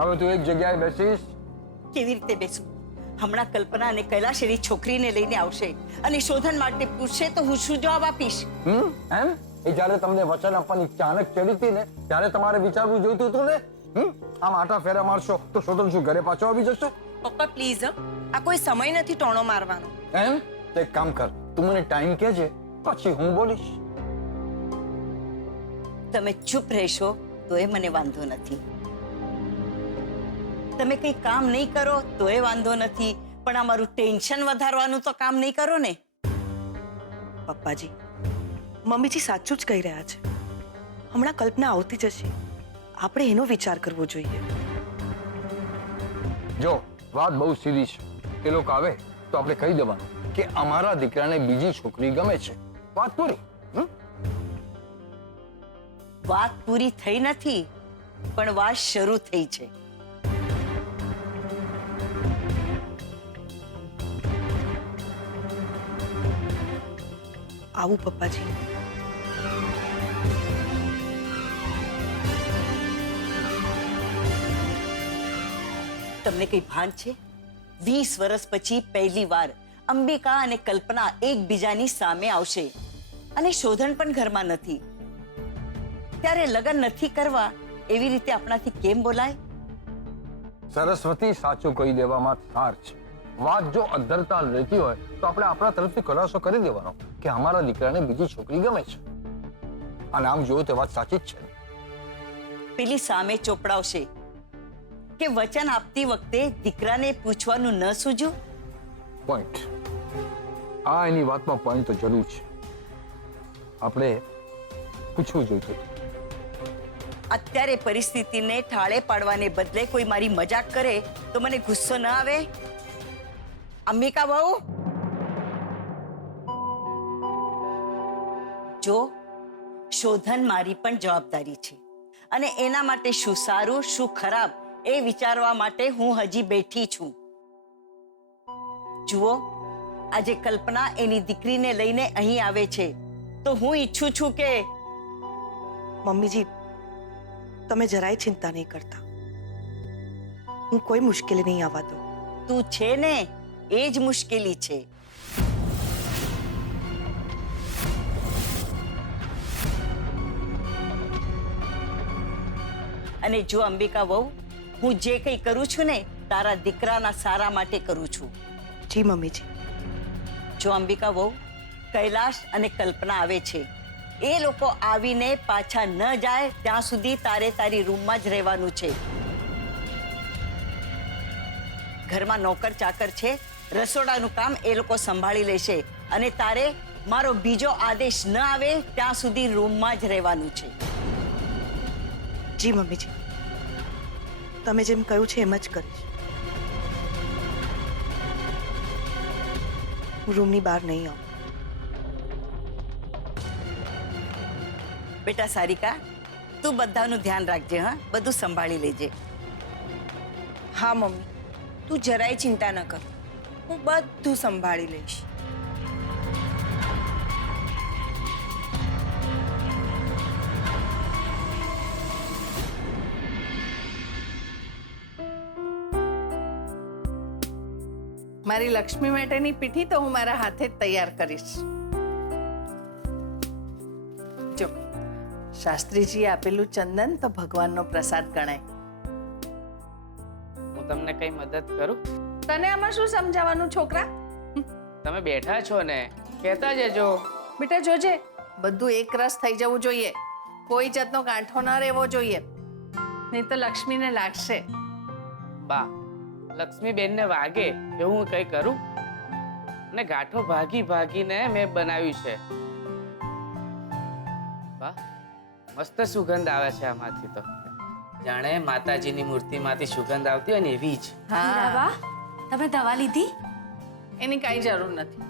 હવે તું એક જગ્યાએ બેસીશ? કેવી રીતે બેસું? હમણાં કલ્પના અને કૈલાશ એની છોકરીને લઈને આવશે અને શોધન માટે પૂછશે તો હું શું જવાબ આપીશ? એમ? એ જ્યારે તમને વચન આપવાની ચાણક ચડી હતી ને ત્યારે તમારે વિચારવું જોઈતું હતું ને. આમ આટા ફેરા મારશો તો શોધન શું ઘરે પાછો આવી જશો? પપ્પા પ્લીઝ, આ કોઈ સમય નથી ટોણો મારવાનો. એમ? તો એક કામ કર, તું મને ટાઈમ કહેજે, પછી હું બોલીશ. તમે ચૂપ રહેશો તો એ મને વાંધો નથી. તમે કઈ કામ નહીં કરો તો એ વાંધો નથી, પણ અમારું ટેન્શન વધારવાનું તો કામ નહીં કરો ને. પપ્પાજી, મમ્મીજી સાચું જ કહી રહ્યા છે. હમણાં કલ્પના આવતી જશે, આપણે એનો વિચાર કરવો જોઈએ. જો વાત બહુ સીધી છે. એ લોકો આવે તો આપણે કહી દેવાનું કે અમારા દીકરાને બીજી છોકરી ગમે છે. વાત પૂરી. વાત પૂરી થઈ નથી, પણ વાત શરૂ થઈ છે. આવું પપ્પાજી. તમને કઈ ભાન છે? 20 વર્ષ પછી પહેલી વાર અંબિકા અને કલ્પના એકબીજાની સામે આવશે અને શોધન પણ ઘરમાં નથી. ત્યારે લગ્ન નથી કરવા એવી રીતે આપણાથી કેમ બોલાય? સરસ્વતી, સાચું કહી દેવામાં સાર છે. વાત જો અધરતા રહેતી હોય તો આપણે આપણા તરફથી ખુલાસો કરી દેવાનો કે અમારા દીકરાને બીજી છોકરી ગમે છે. અને આમ જોયું તો વાત સાચી જ છે. પેલી સામે ચોપડાવશે કે વચન આપતી વખતે દીકરાને પૂછવાનું ન સૂજ્યું? પોઈન્ટ. આ એની વાતમાં પોઈન્ટ તો જરૂર છે. આપણે પૂછવું જોઈતું. અત્યારે પરિસ્થિતિને ઠાળે પાડવાને બદલે કોઈ મારી મજાક કરે તો મને ગુસ્સો ન આવે? અંબિકા બહુ, જો શોધન મારી પણ જવાબદારી છે અને એના માટે શું સારું શું ખરાબ એ વિચારવા માટે હું હજી બેઠી છું. જુઓ, આજે કલ્પના એની દીકરીને લઈને અહીં આવે છે તો હું ઈચ્છું છું કે... મમ્મીજી, તમે જરાય ચિંતા નહીં કરતા. હું કોઈ મુશ્કેલી નહીં આવવા દઉં. તું છે ને, એ જ મુશ્કેલી છે. અને જો અંબિકા વહુ, હું જે કંઈ કરું છું ને તારા દીકરાના સારા માટે કરું છું. જી મમ્મીજી. જો અંબિકા વહુ, કૈલાશ અને કલ્પના આવે છે. એ લોકો આવીને પાછા ન જાય ત્યાં સુધી તારે તારી રૂમમાં જ રહેવાનું છે. ઘરમાં નોકર ચાકર છે, રસોડાનું કામ એ લોકો સંભાળી લેશે અને તારે મારો બીજો આદેશ ન આવે ત્યાં સુધી રૂમમાં જ રહેવાનું છે. જી મમ્મીજી, તમે જેમ કહ્યું છે એમ જ કરીશ. હું રૂમની બહાર નહીં આવું. બેટા સારિકા, તું બધાનું ધ્યાન રાખજે. હા, બધું સંભાળી લેજે. હા મમ્મી, તું જરાય ચિંતા ન કર, હું બધું સંભાળી લઈશ. મારી લક્ષ્મી માટેની પીઠી તો હું મારા હાથે જ તૈયાર કરીશ. જો, શાસ્ત્રીજી આપેલું ચંદન તો ભગવાનનો પ્રસાદ ગણાય. હું તમને કઈ મદદ કરું? તને આમાં શું સમજાવવાનું છોકરા? તમે બેઠા છો ને, કહેતા જજો. બેટા જોજે, બધું એક રસ થઈ જવું જોઈએ. કોઈ જાતનો ગાંઠો ન રહેવો જોઈએ, નહીં તો લક્ષ્મીને લાગશે. બા, લક્ષ્મીબેનને વાગે એવું હું કઈ કરું? અને ગાંઠો ભાગી ભાગીને મેં બનાવ્યું છે. બા, મસ્ત સુગંધ આવે છે આમાંથી તો. જાણે માતાજીની મૂર્તિમાંથી સુગંધ આવતી હોય ને એવી જ. હા, તમે દવા લીધી? એની કઈ જરૂર નથી.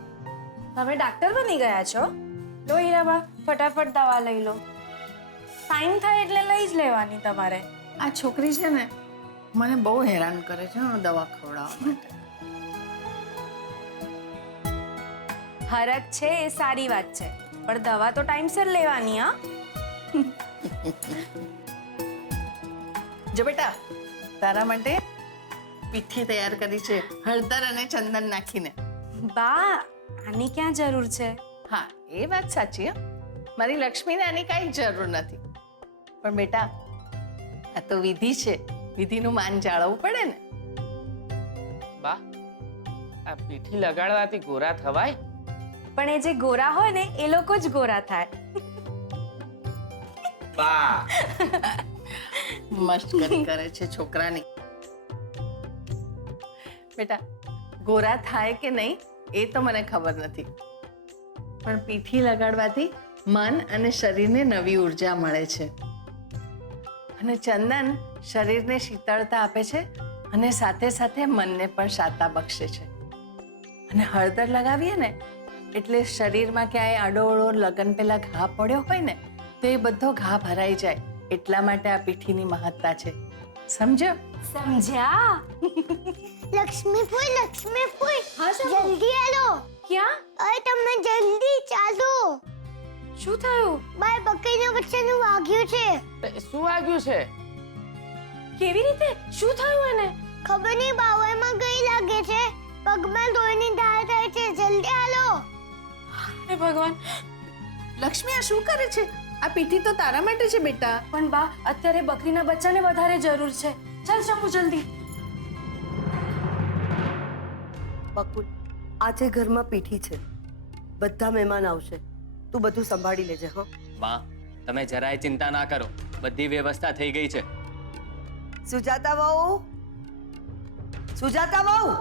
તમે ડાક્ટર બની ગયા છો? લો હીરાબા, ફટાફટ દવા લઈ લો. ટાઈમ થાય એટલે લઈ જ લેવાની તમારે. આ છોકરી છે ને, મને બહુ હેરાન કરે છે દવા ખવડાવવા માટે. હરખ છે એ સારી વાત છે, પણ દવા તો ટાઈમસર લેવાની. હા, જો બેટા, તારા માટે પીઠી તૈયાર કરી છે હળદર અને ચંદન નાખીને. બા આની ક્યાં જરૂર છે? હા, એ વાત સાચી હો. મારી લક્ષ્મીને આની કાંઈ જરૂર નથી. પણ બેટા, આ તો વિધિ છે, વિધિનું માન જાળવવું પડે ને. બા આ પીઠી લગાડવાથી ગોરા થવાય? પણ એ જે ગોરા હોય ને એ લોકો જ ગોરા થાય. બા મસ્કરી કરે છે છોકરાની. બેટા, ગોરા થાય કે નહીં એ તો મને ખબર નથી, પણ પીઠી લગાડવાથી મન અને શરીરને નવી ઉર્જા મળે છે. અને ચંદન શરીરને શીતળતા આપે છે અને સાથે સાથે મનને પણ શાતા બક્ષે છે. અને હળદર લગાવીએ ને એટલે શરીરમાં ક્યાંય આડોઅડો લગન પેલા ઘા પડ્યો હોય ને તો એ બધો ઘા ભરાઈ જાય. એટલા માટે આ પીઠીની મહત્તા છે. સમજ્યો? સમજ્યા? લક્ષ્મી ફૂઈ હા સર, જલ્દી આલો. ક્યાં? અરે તમે જલ્દી ચાલો. શું થયું? બાય બકરીના બચ્ચાનું વાગ્યું છે. શું વાગ્યું છે? કેવી રીતે? શું થયું એને? ખબર નહીં, બાવળમાં ગઈ લાગે છે. પગમાં દોરની ધાર થાય છે. જલ્દી આલો. હે ભગવાન! લક્ષ્મી, આ શું કરે છે? આ પીઠી તો તારા માટે છે બેટા. પણ બા અત્યારે બકરીના બચ્ચાને વધારે જરૂર છે. ચાલ શંભુ જલ્દી. બકુલ, આજે ઘરમાં પીઠી છે, બધા મહેમાન આવશે, તું બધું સંભાળી લેજે. હા માં, તમે જરાય ચિંતા ના કરો, બધી વ્યવસ્થા થઈ ગઈ છે. સુજાતા વહુ, સુજાતા વહુ,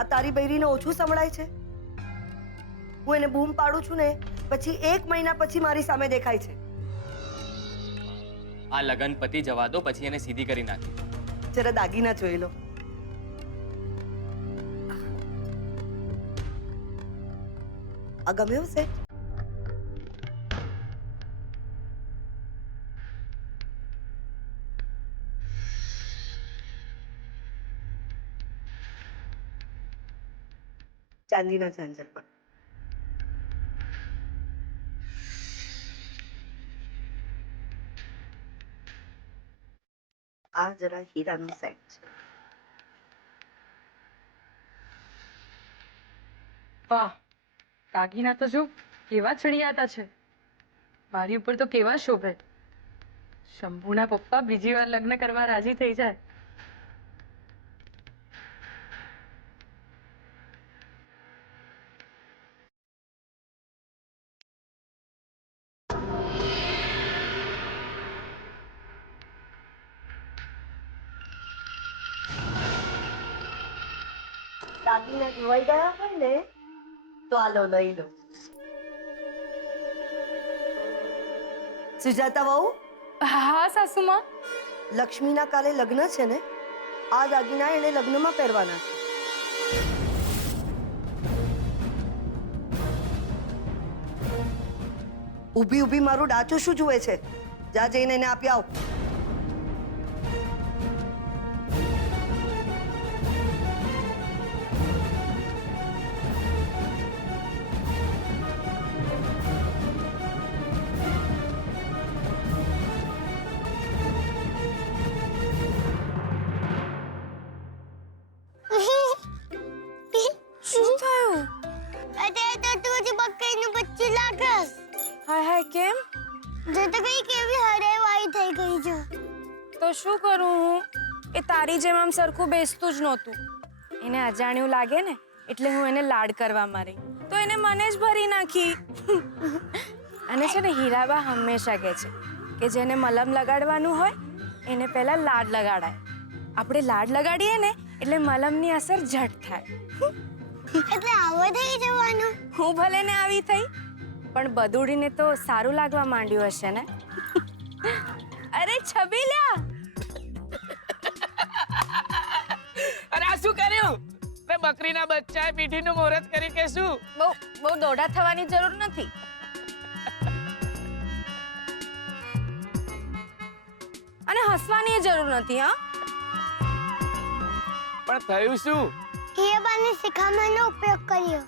આ તારી બૈરીને ઓછું સંભળાય છે? હું એને બૂમ પાડું છું ને પછી 1 મહિના પછી મારી સામે દેખાય છે. આ લગન પતિ જવા દો, પછી એને સીધી કરી નાખી. જરા દાગીના જોઈ લો. આ ગમ્યો છે? ચાંદીના ઝાંઝર પર. આ જરા હીરાનું સેટ છે. વાહ, દાગીના તો જો કેવા ચડિયાતા છે. મારી ઉપર તો કેવા શોભે. શંભુના પપ્પા બીજી વાર લગ્ન કરવા રાજી થઈ જાય. દાગીના ધોવાઈ ગયા હોય ને તો આ લો, લઈ લો. સુજાતા વહુ, હા સાસુમાં. લક્ષ્મીના કાલે લગ્ન છે ને, આ દાગીના એને લગ્નમાં પહેરવાના છે. ઊભી ઊભી મારું ડાચું શું જુએ છે? જા જઈને એને આપી આવ. શું થયું? અત્યારે તો તું જ બકરીનું બચ્ચું લાગસ. હાય હાય, કેમ? જો તો કઈ કેવી હરેવાઈ થઈ ગઈ છે. તો શું કરું હું? એ તારી જેમ આમ સરખું બેસતું જ નહોતું. એને અજાણ્યું લાગે ને એટલે હું એને લાડ કરવા મારી, તો એને મને જ ભરી નાખી. અને છે ને હીરાબા હંમેશા કહે છે કે જેને મલમ લગાડવાનું હોય એને પહેલા લાડ લગાડાય. આપણે લાડ લગાડીએ ને એટલે મલમની અસર ઝટ થાય. એટલે આવો થઈ જવાનું. હું ભલે ને આવી થઈ, પણ બદુડીને તો સારું લાગવા માંડ્યું હશે ને. અરે છબીલ્યા! અરે આ શું કર્યું? બે બકરીના બચ્ચાએ પીઠીનું મુહૂર્ત કર્યું કે શું? બહુ દોડા થવાની જરૂર નથી. અને હસવાની જરૂર નથી. હા, પણ થયું શું? હીરાબાની શિખામણનો ઉપયોગ કર્યો.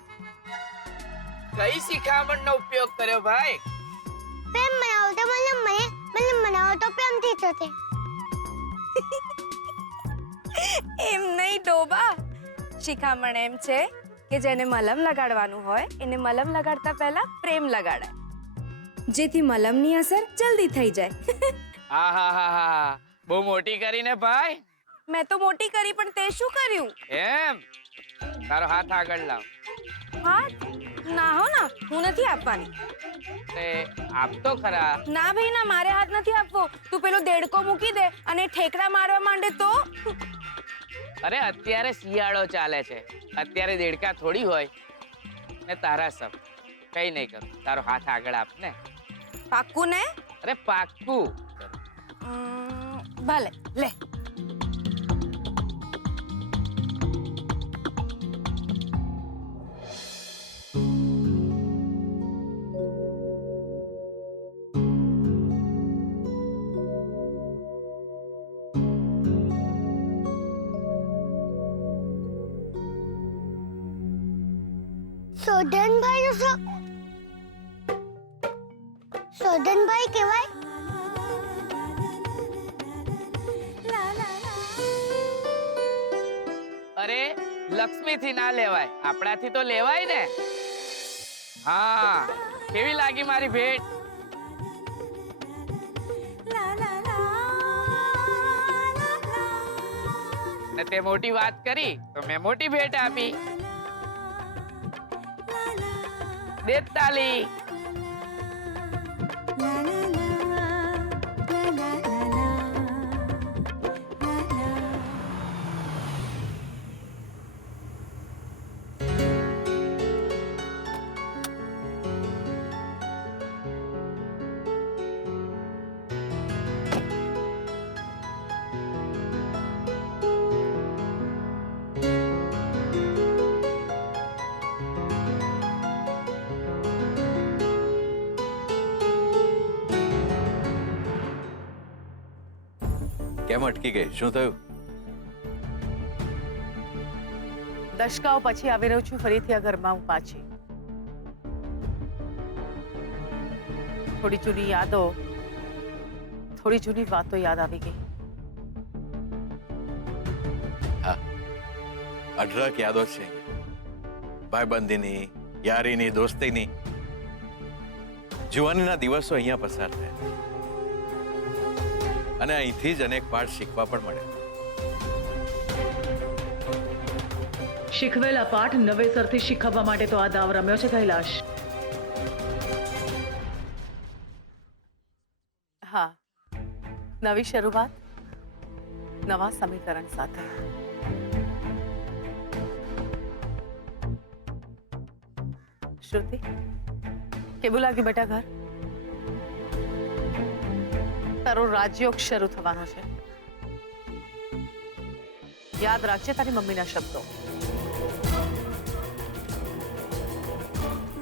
કઈ શિખામણનો ઉપયોગ કર્યો ભાઈ? પ્રેમ બનાવો તો મને મને મનાવો તો પ્રેમથી થશે. એમ નહીં ડોબા, શિખામણ એમ છે કે જેને મલમ લગાડવાનું હોય એને મલમ લગાડતા પહેલા પ્રેમ લગાડાય, જેથી મલમની અસર જલ્દી થઈ જાય. હા હા હા હા, બહુ મોટી કરીને ભાઈ. મેં તો મોટી કરી, પણ તે શું કર્યું? એમ તારો હાથ આગળ લાવ. હાથ ના હો ના, હું નથી આપવાની. તે આપ તો ખરા. ના ભાઈ ના, મારે હાથ નથી આપવો. તું પેલો દેડકો મૂકી દે અને ઠેકડા મારવા માંડે તો? અરે અત્યારે શિયાળો ચાલે છે, અત્યારે દેડકા થોડી હોય ને. તારા સબ કઈ નહીં કરું, તારો હાથ આગળ આપ ને. પાક્કું ને? અરે પાક્કું. ભલે લે. શોધનભાઈ કહેવાય? અરે લક્ષ્મી થી ના લેવાય, આપણાથી તો લેવાય ને. હા, કેવી લાગી મારી ભેટ? ને તે મોટી વાત કરી તો મેં મોટી ભેટ આપી. દે તાલી. કેમ અટકી ગઈ? શું થયું? દશકાઓ પછી આવી રહ્યું છું ફરીથી આ ઘરમાં હું પાછી. થોડી જૂની યાદો, થોડી જૂની વાતો યાદ આવી ગઈ. હા, અઢળક યાદો છે. ભાઈબંધીની, યારીની, દોસ્તીની. જુવાનીના દિવસો અહીંયા પસાર થયા અને અહીંથી જ અનેક પાઠ શીખવા પણ મળ્યા. શીખવેલા પાઠ નવેસરથી શીખવવા માટે તો આ દાવ રમ્યો છે કૈલાશ. હા, નવી શરૂઆત નવા સમીકરણ સાથે. શ્રુતિ, કેવું લાગ્યું બેટા ઘર? તારો રાજયોગ શરૂ થવાનો છે. યાદ રાખજે તારી મમ્મીના શબ્દો.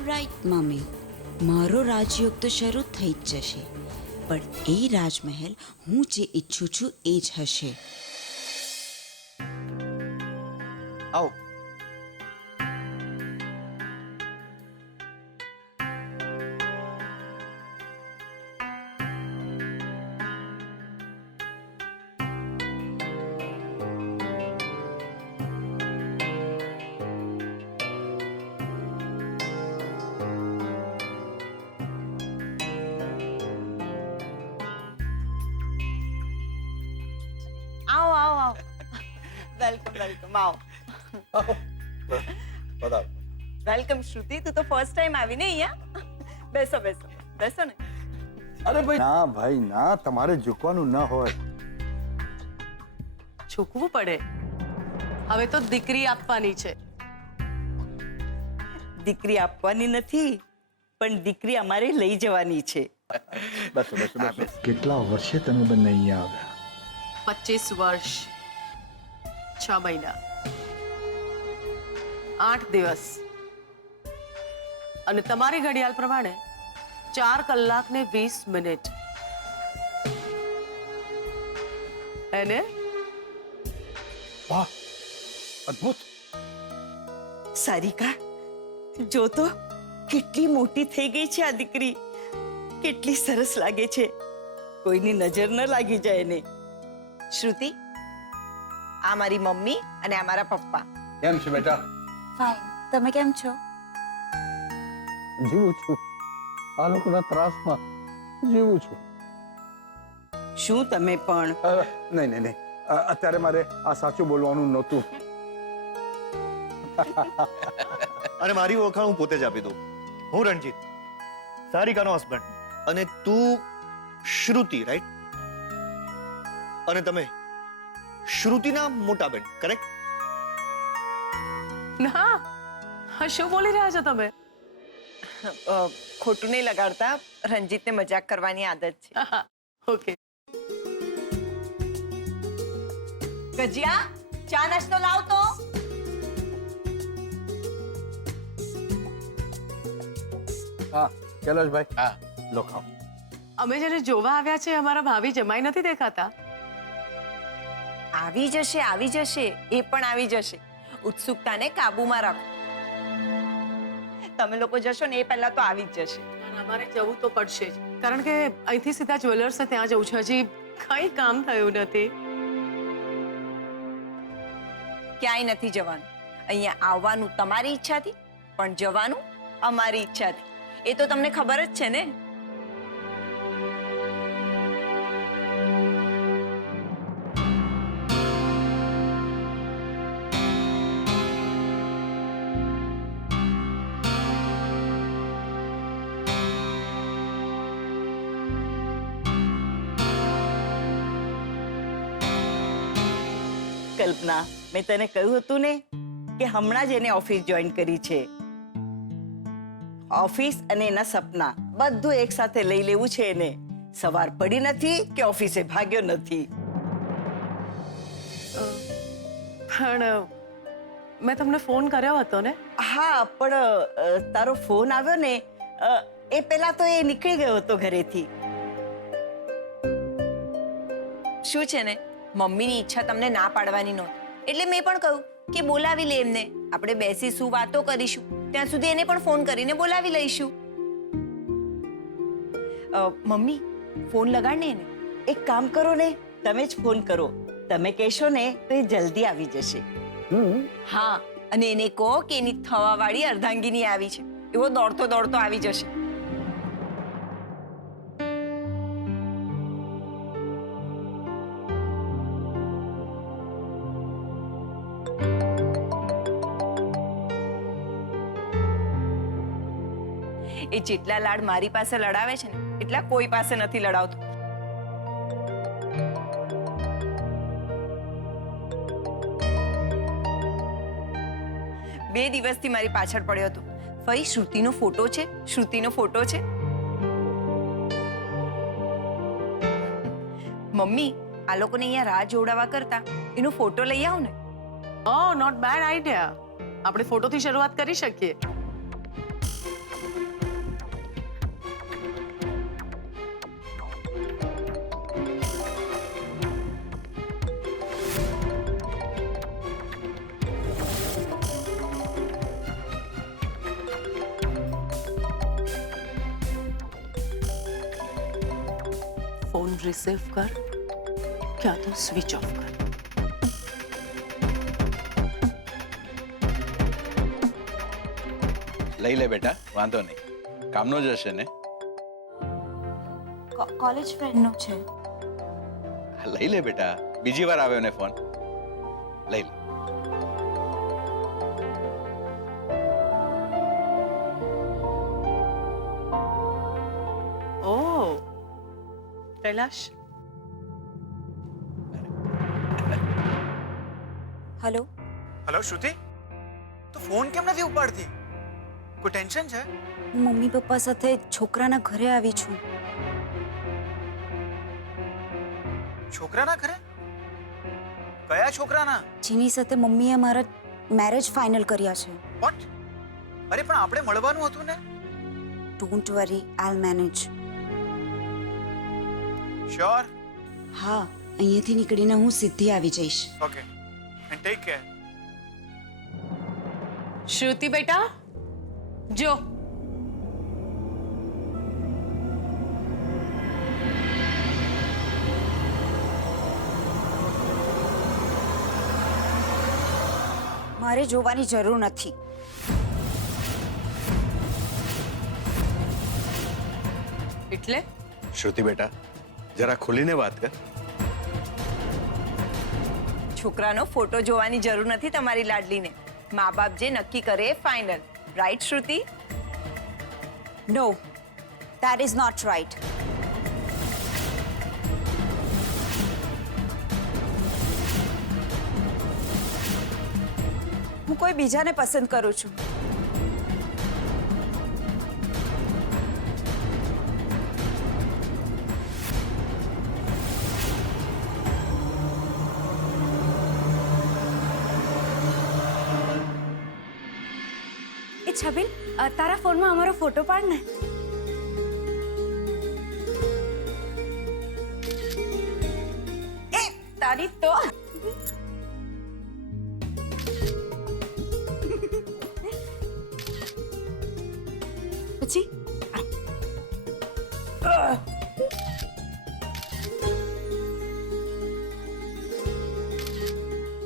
રાઈટ મમ્મી, મારો રાજયોગ તો શરૂ થઈ જ જશે, પણ એ રાજમહેલ હું જે ઈચ્છું છું એ જ હશે. આવો. આવો આવો આવો. Welcome welcome. આવો. વેલકમ શ્રુતિ, તું તો ફર્સ્ટ ટાઈમ આવી ને અહીંયા. બેસો બેસો બેસો ને. અરે ભાઈ ના ભાઈ ના, તમારે ઝૂકવાનું ન હોય. ઝૂકવું પડે. હવે તો દીકરી આપવાની છે. દીકરી આપવાની નથી, પણ દીકરી અમારે લઈ જવાની છે. બેસો બેસો બેસો. કેટલા વર્ષે તમે બંને અહીંયા આવ્યા? 25 વર્ષ 6 મહિના 8 દિવસ અને તમારી ઘડિયાળ પ્રમાણે 4 કલાક ને 20 મિનિટ. એને વાહ, અદ્ભુત. સારિકા, જો તો કેટલી મોટી થઈ ગઈ છે આ દીકરી. કેટલી સરસ લાગે છે. કોઈની નજર ન લાગી જાય એને. શ્રુતિ, આ મારી મમ્મી અને આ મારા પપ્પા. કેમ છે બેટા? ફાઇન. તમે કેમ છો? જીવું છું, આ લોકોના ત્રાસમાં જીવું છું. શું તમે પણ? નહીં નહીં નહીં, અત્યારે મારે આ સાચું બોલવાનું નહોતું. અને મારી ઓળખાણ હું પોતે જ આપી દઉં. હું રણજીત, સારિકાનો હસબન્ડ. અને તું શ્રુતિ, રાઈટ? અને તમે શ્રુતિના મોટા બેન, કરેક્ટ? ના, હા, શું બોલી રહ્યા છો તમે? ખોટું નહીં લગાડતા, રંજીતને મજાક કરવાની આદત છે. ઓકે. ગજિયા, ચા નાસ્તો લાવ તો. હા કૈલાશભાઈ, હા. લો ખાઓ. અમે જેને જોવા આવ્યા છે અમારા ભાભી જમાઈ નથી દેખાતા. આવી જશે, આવી જશે, એ પણ આવી જશે. ઉત્સુકતાને કાબુમાં રાખો. તમે લોકો જશો ને એ પહેલા તો આવી જ જશે. અમારે જવું તો પડશે જ, કારણ કે અહીંથી સીધા જ્વેલર્સને ત્યાં જવું છે. હજી કઈ કામ થયું નથી. ક્યાંય નથી જવાનું. અહીંયા આવવાનું તમારી ઈચ્છાથી, પણ જવાનું અમારી ઈચ્છાથી. એ તો તમને ખબર જ છે ને. કલ્પના, મેં તને કહ્યું હતું ને કે હમણાં જ એને ઓફિસ જોઈન કરી છે. ઓફિસ અને એના સપના બધું એક સાથે લઈ લેવું છે એને. સવાર પડી નથી કે ઓફિસે ભાગ્યો નથી. પણ મેં તમને ફોન કર્યો હતો ને. હા, પણ તારો ફોન આવ્યો ને એ પહેલા તો એ નીકળી ગયો હતો ઘરેથી. શું છે ને, મમ્મીની ઈચ્છા તમને ના પાડવાની નહોતી, એટલે મેં પણ કહ્યું કે બોલાવી લે એમને. આપણે બેસીશું, વાતો કરીશું. ત્યાં સુધી એને પણ ફોન કરીને બોલાવી લઈશું. મમ્મી, ફોન લગાડ ને એને. એક કામ કરો ને, તમે જ ફોન કરો. તમે કહેશો ને તો એ જલ્દી આવી જશે. હા, અને એને કહો કે એની થવાવાળી અર્ધાંગીની આવી છે. એવો દોડતો દોડતો આવી જશે. એ જેટલા લાડ મારી પાસે લડાવે છે ને એટલા કોઈ પાસે નથી લડાવતો. બે દિવસથી મારી પાછળ પડ્યો હતો. ફઈ, શ્રુતિનો ફોટો છે, શ્રુતિનો ફોટો છે. મમ્મી, આ લોકોને અહીંયા રાહ જોડાવા કરતા એનો ફોટો લઈ આવો ને. ઓહ, નોટ બેડ આઈડિયા. આપણે ફોટોથી શરૂઆત કરી શકીએ. ફોન રિસીવ કર, ક્યાં તો સ્વિચ ઓફ કર. લઈ લે બેટા, વાંધો નહીં. કામનો જ હશે ને? કોલેજ ફ્રેન્ડનો છે. લઈ લે બેટા, બીજી વાર આવ્યો ને ફોન. લઈ લે. ઓહ, કૈલાશ. હેલો. હેલો શ્રુતિ, તો ફોન કેમ નથી ઉપાડતી? કોઈ ટેન્શન છે? હું મમ્મી પપ્પા સાથે છોકરાના ઘરે આવી છું. છોકરાના ઘરે? કયા છોકરાના? જેની સાથે મમ્મીએ મારા મેરેજ ફાઇનલ કર્યા છે. વોટ? અરે પણ આપણે મળવાનું હતું ને. Don't worry, I'll manage. Sure? હા, અહીંયાથી નીકળીને હું સીધી આવી જઈશ. Okay, and take care. Shruti બેટા, જો. મારે જોવાની જરૂર નથી. એટલે શ્રુતિ બેટા જરા ખુલીને વાત કર. છોકરાનો ફોટો જોવાની જરૂર નથી તમારી લાડલીને. મા બાપ જે નક્કી કરે એ final. Right Shruti? No, that is not right. હું કોઈ બીજાને પસંદ કરું છું. એ છબીલ, તારા ફોનમાં અમારો ફોટો પાડ ને. એ તારી તો પછી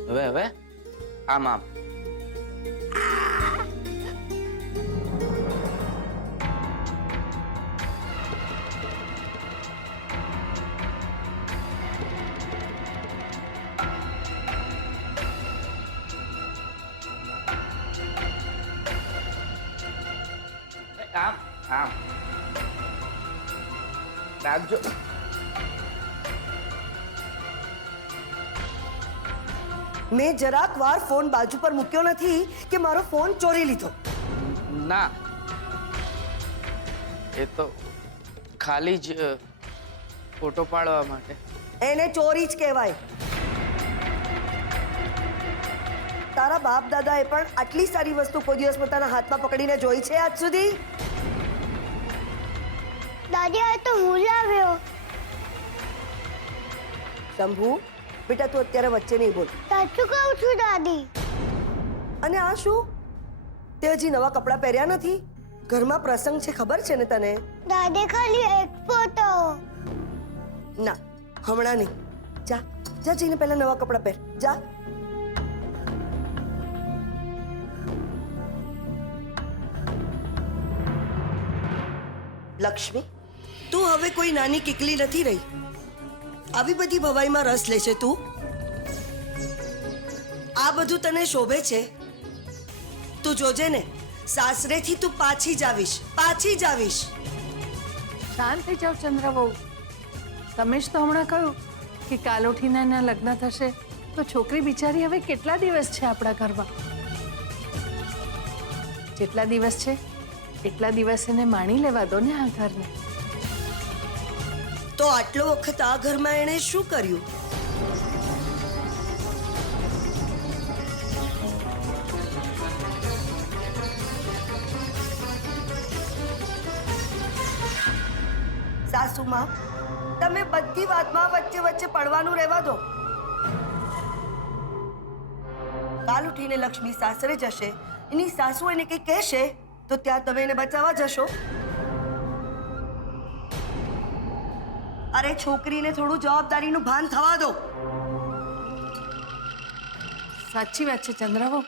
હવે આમ આમ રાખજો. મેં જરાક વાર ફોન બાજુ પર મૂક્યો નથી કે મારો ફોન ચોરી લીધો. ના, એ તો ખાલી જ ફોટો પાડવા માટે. એને ચોરી જ કહેવાય. તારા બાપ દાદાએ પણ આટલી સારી વસ્તુ કોઈ દિવસ પોતાના હાથમાં પકડીને જોઈ છે આજ સુધી? દાદી આ તો હું લાવ્યો. શંભુ બેટા તું અત્યારે વચ્ચે નહીં બોલ. સાચું કહું છું દાદી. અને આ શું? તે હજી નવા કપડાં પહેર્યા નથી? ઘરમાં પ્રસંગ છે ખબર છે ને તને? દાદી ખાલી એક ફોટો. ના, હમણાં નહીં. જા જા જઈને પહેલા નવા કપડાં પહેર. જા. લક્ષ્મી, તું હવે કોઈ નાની કીકલી નથી રહી. આવી બધી ભવાઈમાં રસ લેશે તું? આ બધું તને શોભે છે? તું જોજે ને, સાસરેથી તું પાછી જ આવીશ, પાછી જ આવીશ. શાંત થઈ જાઓ ચંદ્રબહુ. તમે જ તો હમણાં કહ્યું કે કાલ ઉઠીને એના લગ્ન થશે, તો છોકરી બિચારી હવે કેટલા દિવસ છે આપણા ઘરમાં? જેટલા દિવસ છે એટલા દિવસ એને માણી લેવા દો ને આ ઘરને. તો આટલો વખત આ ઘરમાં એણે શું કર્યું? સાસુમાં, તમે બધી વાતમાં વચ્ચે વચ્ચે પડવાનું રહેવા દો. કાલ ઉઠીને લક્ષ્મી સાસરે જશે, એની સાસુ એને કંઈ કહેશે તો ત્યાં તમે એને બચાવવા જશો? અરે છોકરીને થોડું જવાબદારીનું ભાન થવા દો. સાચી વાત છે ચંદ્રબહુ,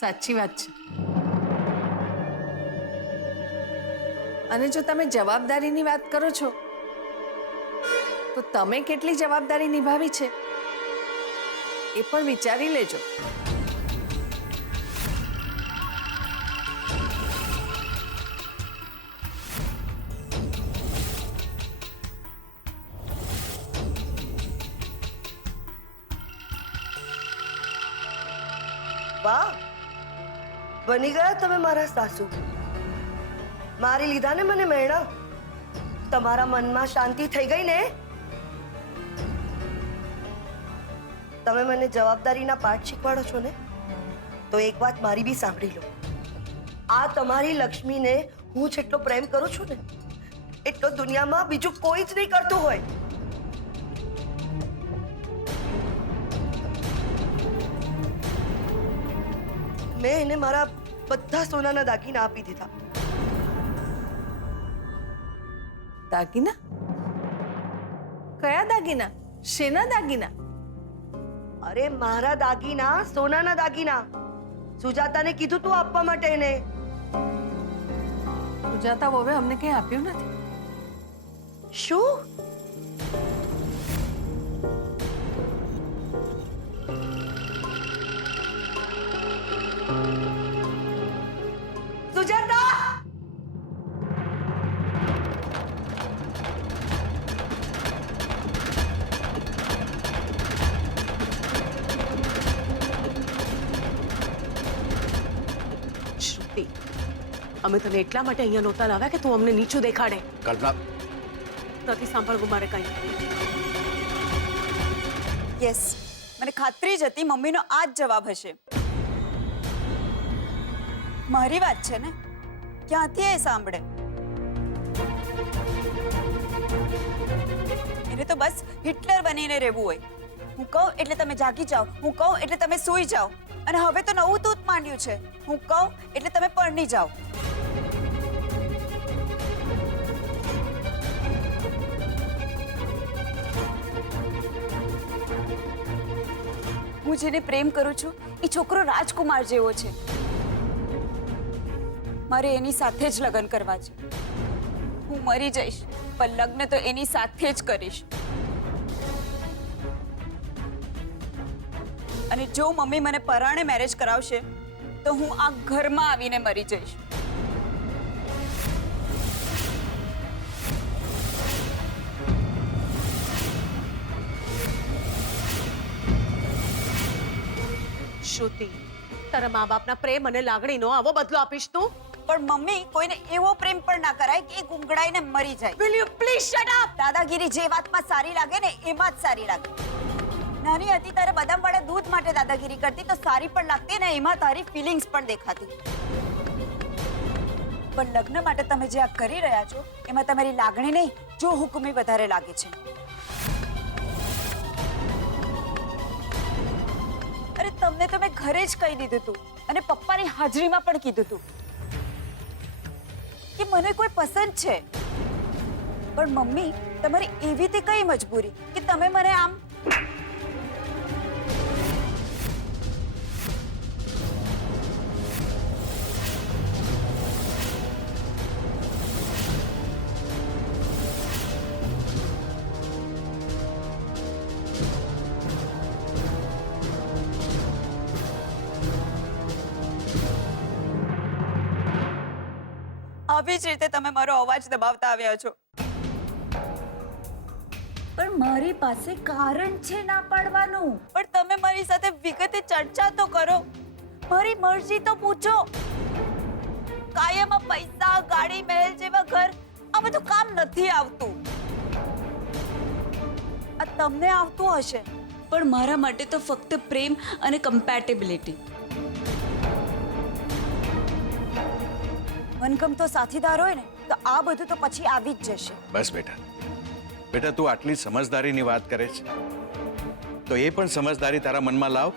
સાચી વાત છે. અને જો તમે જવાબદારીની વાત કરો છો તો તમે કેટલી જવાબદારી નિભાવી છે એ પણ વિચારી લેજો. વાહ, બની ગયા તમે મારા સાસુ. મારી લીધા ને મને મહેણા. તમારા મનમાં શાંતિ થઈ ગઈ ને? તમે મને જવાબદારીના પાઠ શીખવાડો છો ને? તો એક વાત મારી બી સાંભળી લો. આ તમારી લક્ષ્મીને હું જેટલો પ્રેમ કરું છું ને, એટલો દુનિયામાં બીજું કોઈ જ નહીં કરતું હોય. મેં એને મારા બધા સોનાના દાગીના આપી દીધા. દાગીના? કયા દાગીના? શેના દાગીના? અરે મારા દાગીના, સોનાના દાગીના. સુજાતાને કીધું તું આપવા માટે એને. સુજાતા વહુએ અમને કંઈ આપ્યું નથી. શું? સુજાતા! શ્રુતિ, અમે તને એટલા માટે અહીંયા નહોતા લાવ્યા કે તું અમને નીચું દેખાડે. કલ્પના, નથી સાંભળવું મારે કંઈ. યસ, મને ખાતરી જ હતી મમ્મીનો આ જ જવાબ હશે. મારી વાત છે ને, ક્યાંથી એ સાંભળે? એને તો બસ હિટલર બનીને રહેવું હોય. હું કહું એટલે તમે જાગી જાઓ, હું કહું એટલે તમે સૂઈ જાઓ. અને હવે તો નવું તૂત માંડ્યું છે, હું કહું એટલે તમે પરણી જાઓ. હું જેને પ્રેમ કરું છું એ છોકરો રાજકુમાર જેવો છે. મારે એની સાથે જ લગ્ન કરવા છે. હું મરી જઈશ પણ લગ્ન તો એની સાથે જ કરીશ. અને જો મમ્મી મને પરાણે મેરેજ કરાવશે તો હું આ ઘરમાં આવીને મરી જઈશ. શ્રુતિ, તારા મા બાપના પ્રેમ અને લાગણીનો આવો બદલો આપીશ તું? પણ મમ્મી, કોઈને એવો પ્રેમ પણ ના કરાય કે એ ગુંગળાઈને મરી જાય. Will you please shut up? દાદાગીરી જે વાતમાં સારી લાગે ને એમાં જ સારી લાગે. નાની હતી ત્યારે બદામવાળા દૂધ માટે દાદાગીરી કરતી તો સારી પણ લાગતી ને એમાં તારી ફિલિંગ્સ પણ દેખાતી. પણ લગ્ન માટે તમે જે આ કરી રહ્યા છો એમાં તમારી લાગણી નહીં, જો હુકુમી વધારે લાગે છે. અરે તમને તો મેં ઘરે જ કહી દીધું હતું અને પપ્પાની હાજરીમાં પણ કીધું હતું કે મને કોઈ પસંદ છે. પણ મમ્મી, તમારી એવી તે કઈ મજબૂરી કે તમે મને આમ આવી જ રીતે તમે મારો અવાજ દબાવતા આવ્યા છો. પણ મારી પાસે કારણ છે ના પાડવાનું. પણ તમે મારી સાથે વિગતે ચર્ચા તો કરો, મારી મરજી તો પૂછો. કાયમ પૈસા, ગાડી, મહેલ જેવા ઘર આ બધું કામ નથી આવતું. આ તમને આવતું હશે પણ મારા માટે તો ફક્ત પ્રેમ અને કમ્પેટેબિલિટી. મનગમતો સાથીદાર હોય ને તો આ બધું તો પછી આવી જ જશે. બસ બેટા, બેટા તું આટલી સમજદારીની વાત કરે છે તો એ પણ સમજદારી તારા મનમાં લાવ.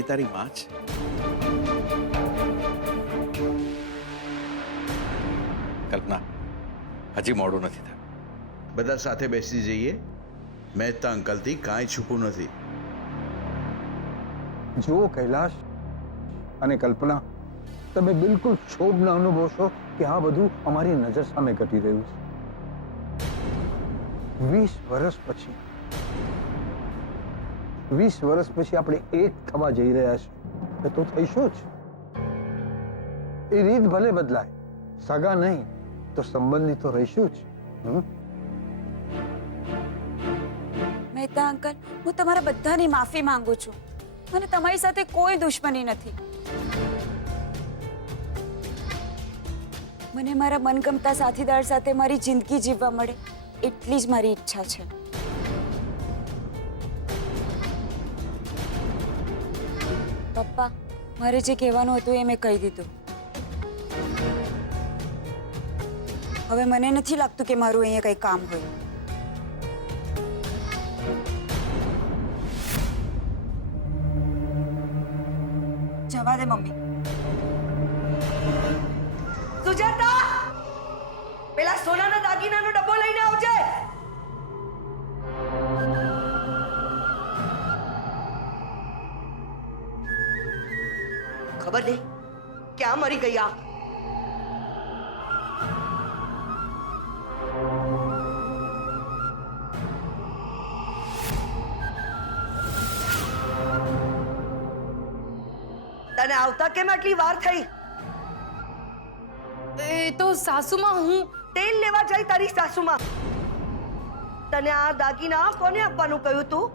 એ તારી માં છે. કલ્પના, હજી મોડું નથી થયું. બધા સાથે બેસી જઈએ. મહેતા અંકલથી કાંઈ છૂપું નથી. જુઓ કૈલાશ અને કલ્પના, તમે બિલકુલ ક્ષોભ ન અનુભવશો કે આ બધું અમારી નજર સામે ઘટી રહ્યું છે. 20 વર્ષ પછી આપણે એક થવા જઈ રહ્યા છીએ તો થઈશું જ. એ રીત ભલે બદલાય, સગા નહીં તો સંબંધી તો રહીશું જ. મહેતા અંકલ, હું તમારા બધાની માફી માંગુ છું. મને તમારી સાથે કોઈ દુશ્મની નથી. મને મારા મનગમતા સાથીદાર સાથે મારી જિંદગી જીવવા મળે એટલી જ મારી ઈચ્છા છે. પપ્પા, મારે જે કહેવાનું હતું એ મેં કહી દીધું. હવે મને નથી લાગતું કે મારું અહીંયા કંઈ કામ હોય. જવા દે મમ્મી. સુજાતા, પેલા સોનાના દાગીનાનો ડબ્બો લઈને આવજે. ખબર નહીં ક્યાં મરી ગઈ આ. તને આવતા કેમ આટલી વાર થઈ? એ તો સાસુમાં હું તેલ લેવા જાય તારી સાસુમાં. તને આ દાગીના કોને આપવાનું કહ્યું તું?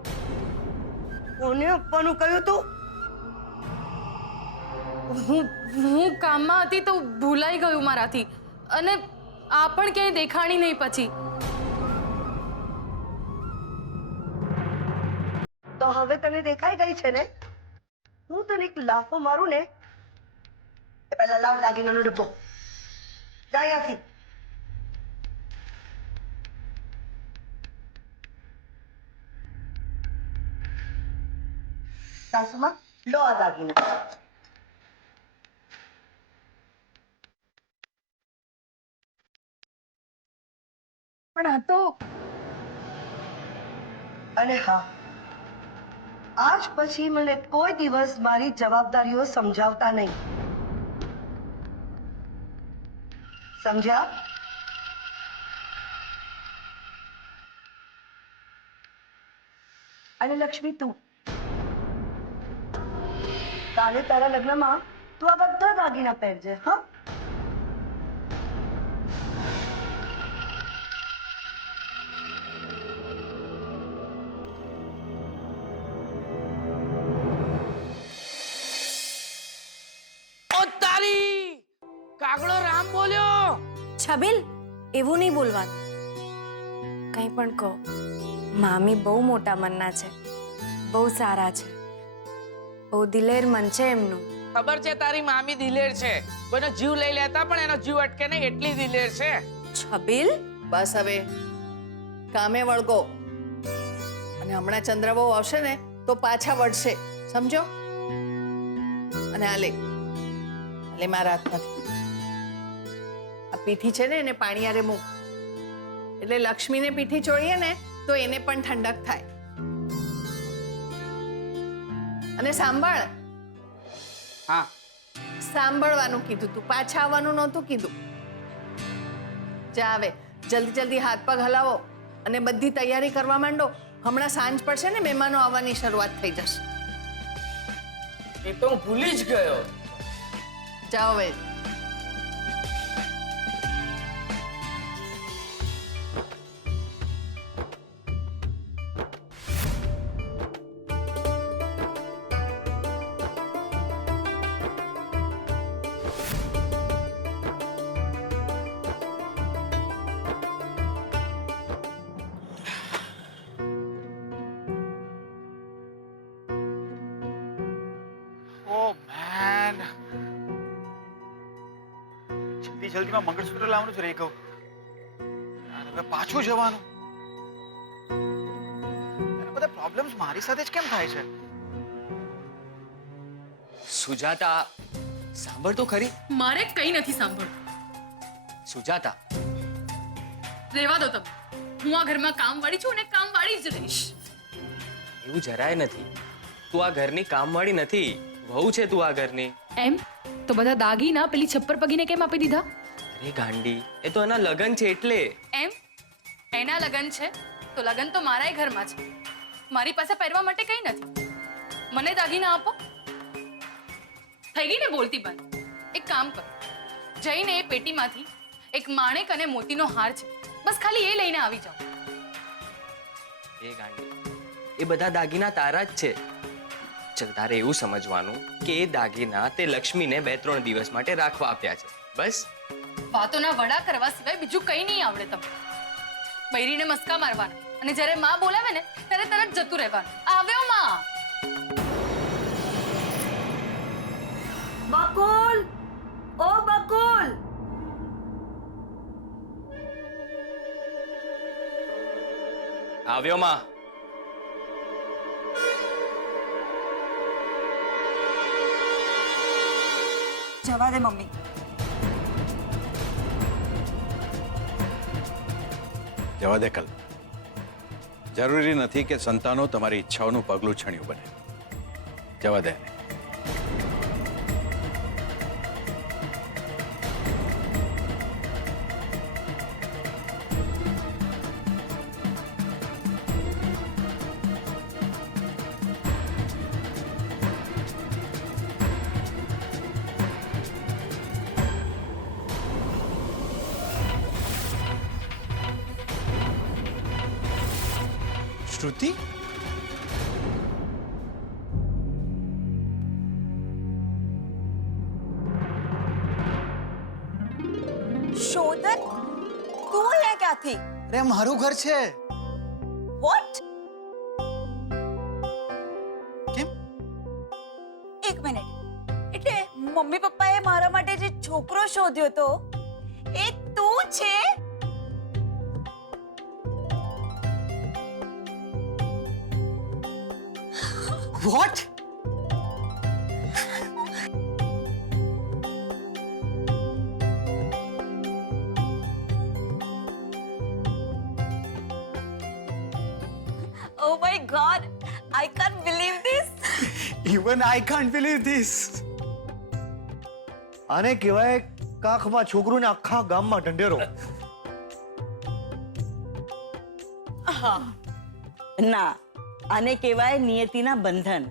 કોને આપવાનું કહ્યું તું? હું કામમાં હતી તો ભૂલાઈ ગયું મારાથી, અને આ પણ ક્યાંય દેખાણી નહીં પછી. તો હવે તને દેખાઈ ગઈ છે ને? હું તને એક લાફો મારું ને એ પહેલા લાવ દાગીનાનો ડબ્બો. જા અહીંયાથી. સાસુમાં લો આ દાગીના. પણ આ તો અને હા, આજ પછી મને કોઈ દિવસ મારી જવાબદારીઓ સમજાવતા નહીં. સમજ્યા? અને લક્ષ્મી, તું કાલે તારા લગ્નમાં તું આ બધા દાગીના પહેરજે. હા, કાગડો રામ બોલ્યો. છબીલ, એવું નહીં બોલવાનું. કંઈ પણ કહો, મામી બહુ મોટા મનના છે, બહુ સારા છે, બહુ દિલેર મન છે એમનું. ખબર છે તારી મામી દિલેર છે, કોઈનો જીવ લઈ લેતા પણ એનો જીવ અટકે નહીં એટલી દિલેર છે. છબીલ, બસ હવે કામે વળગો. અને હમણાં ચંદ્રબહુ આવશે ને તો પાછા વળશે, સમજો? અને આલે મારા હાથમાંથી આ પીઠી છે ને એને પાણીયારે મૂક, એટલે લક્ષ્મીને પીઠી ચોળીએ ને તો એને પણ ઠંડક થાય. અને સાંભળ. હા, સાંભળવાનું કીધું તું, પાછા આવવાનું નહોતું કીધું. જા હવે જલ્દી જલ્દી હાથ પગ હલાવો અને બધી તૈયારી કરવા માંડો. હમણાં સાંજ પડશે ને મહેમાનો આવવાની શરૂઆત થઈ જશે. એ તો હું ભૂલી જ ગયો. જાઓ હવે. જલ્દીમાં મંગળસૂત્ર લાવવાનું જ રહી ગયું. હવે પાછું જવાનું. બધા પ્રોબ્લેમ્સ મારી સાથે જ કેમ થાય છે? સુજાતા, સાંભળ તો ખરી. મારે કંઈ નથી સાંભળવું. સુજાતા, રહેવા દો તમે. હું આ ઘરમાં કામવાળી છું અને કામવાળી જ રહીશ. એવું જરાય નથી. તું આ ઘરની કામવાળી નથી, વહુ છે તું આ ઘરની. એમ તો બધા દાગીના પેલી છપ્પર પગીને કેમ આપી દીધા? અરે ગાંડી, એ તો એના લગન છે એટલે. એમ એના લગન છે તો લગન તો મારાય ઘરમાં છે. મારી પાસે પહેરવા માટે કંઈ નથી. મને દાગીના આપો. થઈ ગઈ ને બોલતી બંધ. એક કામ કરો, જઈને એ પેટીમાંથી એક માણેક અને મોતીનો હાર છે, બસ ખાલી એ લઈને આવી જાઓ. એ ગાંડી, એ બધા દાગીના તારા જ છે. ચલ, તારે એવું સમજવાનું કે એ દાગીના તે લક્ષ્મીને 2-3 દિવસ માટે રાખવા આપ્યા છે, બસ. વાતોના વડા કરવા સિવાય બીજું કંઈ નહીં આવડે તમને. બૈરીને મસ્કા મારવાના અને જ્યારે માં બોલાવે ને ત્યારે તરત જતું રહેવાનું. આવ્યો માં. બકુલ, ઓ બકુલ. આવ્યો માં. જવા દે મમ્મી. જવા દે કલ. જરૂરી નથી કે સંતાનો તમારી ઈચ્છાઓનું પગલું છણ્યું બને. જવા દે. શ્રુતિ? શોધન તું અહીંયા ક્યાંથી? અરે મારું ઘર છે. વોટ? કેમ? એક મિનિટ. એટલે મમ્મી પપ્પાએ મારા માટે જે છોકરો શોધ્યો તો એ તું છે? Vote? Oh my God! I can't believe this. Even I can't believe this. આને કહેવાય કાખમાં છોકરું ને આખા ગામમાં ઢંઢેરો. ના, આને કહેવાય નિયતિના બંધન.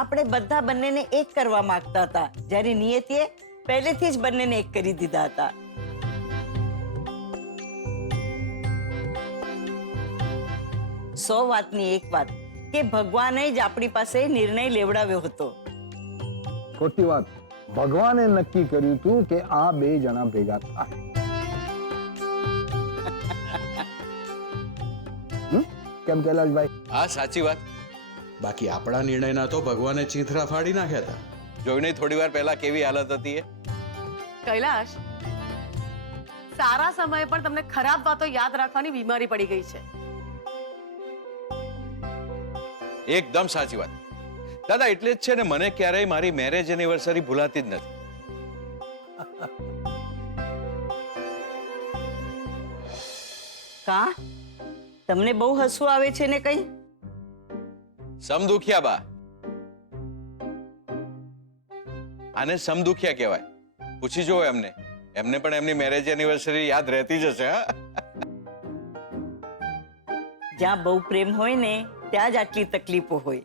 આપણે બધા બંનેને એક કરવા માંગતા હતા, જ્યારે નિયતિએ પહેલેથી જ બંનેને એક કરી દીધા હતા. સો વાતની એક વાત કે ભગવાને જ આપણી પાસે નિર્ણય લેવડાવ્યો હતો. ખોટી વાત. ભગવાને નક્કી કર્યું હતું કે આ બે જણા ભેગા થાય. કેમ કૈલાશભાઈ? હા, સાચી વાત. બાકી આપણા નિર્ણયના તો ભગવાને ચીંથરા ફાડી નાખ્યા હતા. જોઈને થોડી વાર પહેલા કેવી હાલત હતી એ. કૈલાશ, સારા સમયે પણ તમને ખરાબ વાતો યાદ રાખવાની બીમારી પડી ગઈ છે. એકદમ સાચી વાત. દાદા, એટલે જ છે ને મને ક્યારેય મારી મેરેજ એનિવર્સરી ભૂલાતી જ નથી. કા તમને બહુ હસવું આવે છે ને? કઈ સમદુખિયા બા. આને સમદુખિયા કહેવાય. પૂછી જુઓ એમને. એમને પણ એમની મેરેજ એનિવર્સરી યાદ રહેતી જ હશે. હા, જ્યાં બહુ પ્રેમ હોય ને ત્યાં જ આટલી તકલીફો હોય.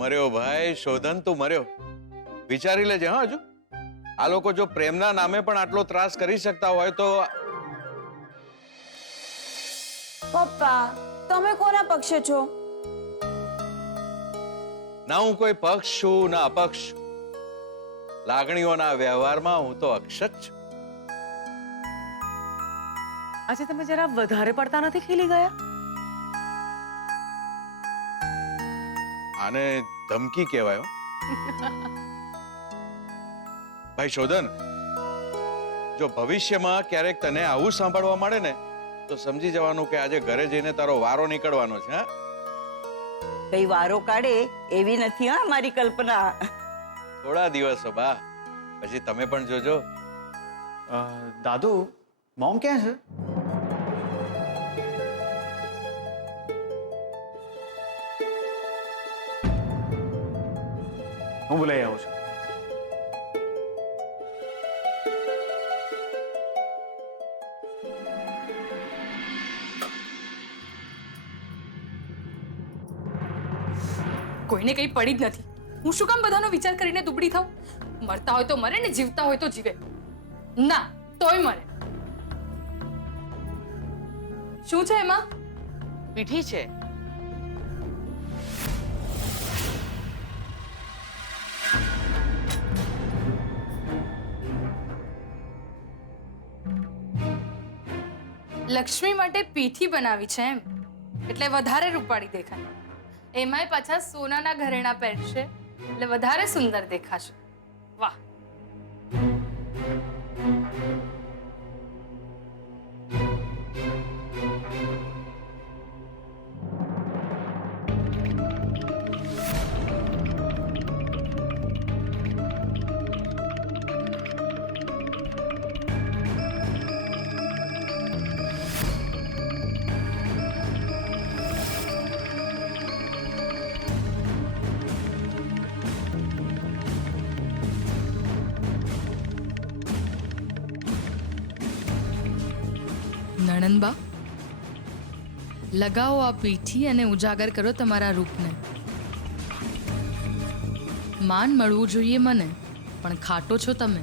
મર્યો ભાઈ શોધન, તું મર્યો. વિચારી લેજે. હા, હજુ આ લોકો જો પ્રેમના નામે પણ આટલો ત્રાસ કરી શકતા હોય તો. પપ્પા, તમે કોના પક્ષે છો? ના હું કોઈ પક્ષ છું ના અપક્ષ. લાગણીઓના વ્યવહારમાં હું તો અક્ષત છું. આજે તમે જરા વધારે પડતા નથી ખીલી ગયા? આને ધમકી કહેવાય. ભાઈ શોધન, જો ભવિષ્યમાં ક્યારેક તને આવું સાંભળવા મળે ને તો સમજી જવાનું કે આજે ઘરે જઈને તારો વારો નીકળવાનો છે. હા, કઈ વારો કાઢે એવી નથી હા મારી કલ્પના. થોડા દિવસો બા, પછી તમે પણ જોજો. દાદુ, મોમ ક્યાં છે? હું બોલાઈ આવું છું. કોઈને કંઈ પડી જ નથી. હું શું કામ બધાનો વિચાર કરીને દુબળી થાઉં? મરતા હોય તો મરે ને જીવતા હોય તો જીવે. ના, તોય મરે. શું છે એમાં? પીઠી છે. લક્ષ્મી માટે પીઠી બનાવી છે એમ, એટલે વધારે રૂપાળી દેખાય. એમાંય પાછા સોનાના ઘરેણા પહેરશે એટલે વધારે સુંદર દેખાશે. વાહ! નણંદબા, લગાવો આ પીઠી અને ઉજાગર કરો તમારા રૂપને. માન મળવું જોઈએ મને, પણ ખાટો છો તમે.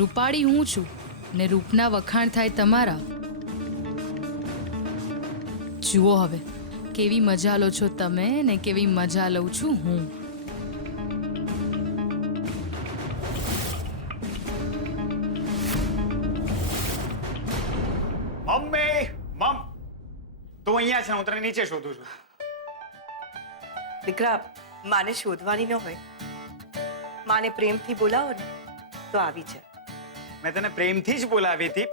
રૂપાળી હું છું ને રૂપના વખાણ થાય તમારા. જુઓ હવે કેવી મજા લો છો તમે ને કેવી મજા લઉં છું હું. મમ્મી મમ તું અહીંયા છે, હું તને નીચે શોધું છું. દીકરા, માને શોધવાની ન હોય, માને પ્રેમથી બોલાવો ને તો આવી છે. મેં તને પ્રેમથી જ બોલાવી હતી.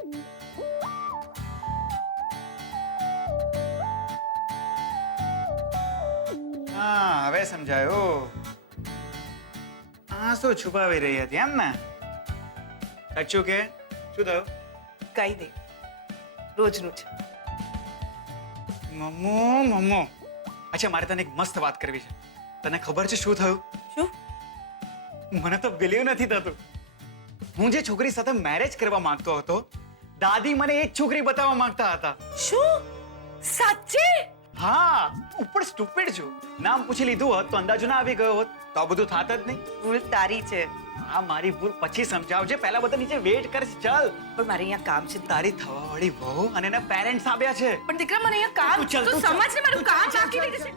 હા, હવે સમજાયું. આ શું છુપાવી રહી હતી એમ ને? સાચું કે શું થયું? કઈ નહીં, રોજનું છે. મમ્મો અચ્છા, મારે તને એક મસ્ત વાત કરવી છે. તને ખબર છે શું થયું? શું? મને તો બિલીવ નથી થતું. હું જે છોકરી સાથે મેરેજ કરવા માંગતો હતો, દાદી મને એ જ છોકરી બતાવવા માંગતા હતા. શું? સાચે? હા, હું પણ સ્ટુપિડ છું. નામ પૂછી લીધું હોત તો અંદાજો ના આવી ગયો હોત તો આ બધું થાત જ નહીં. ભૂલ તારી છે. હા, મારી ભૂલ પછી સમજાવજે. પહેલા બધા નીચે વેઇટ કરશે. ચાલ. પણ મારે અહીંયા કામ છે. તારી થવાવાળી વહુ અને એના પેરેન્ટ્સ આવ્યા છે. પણ દીકરા, મને અહીંયા કામ ચાલ, તું ચાલ. સમજ ને, મારું કામ બાકી રહી જશે.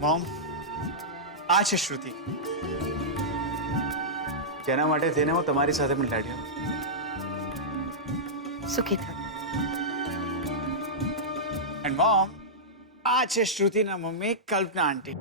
મોમ, આ છે શ્રુતિ, જેના માટે તેને હું તમારી સાથે પણ લડ્યો. સુખી થા. એન્ડ મોમ, આ છે શ્રુતિના મમ્મી કલ્પના આંટી.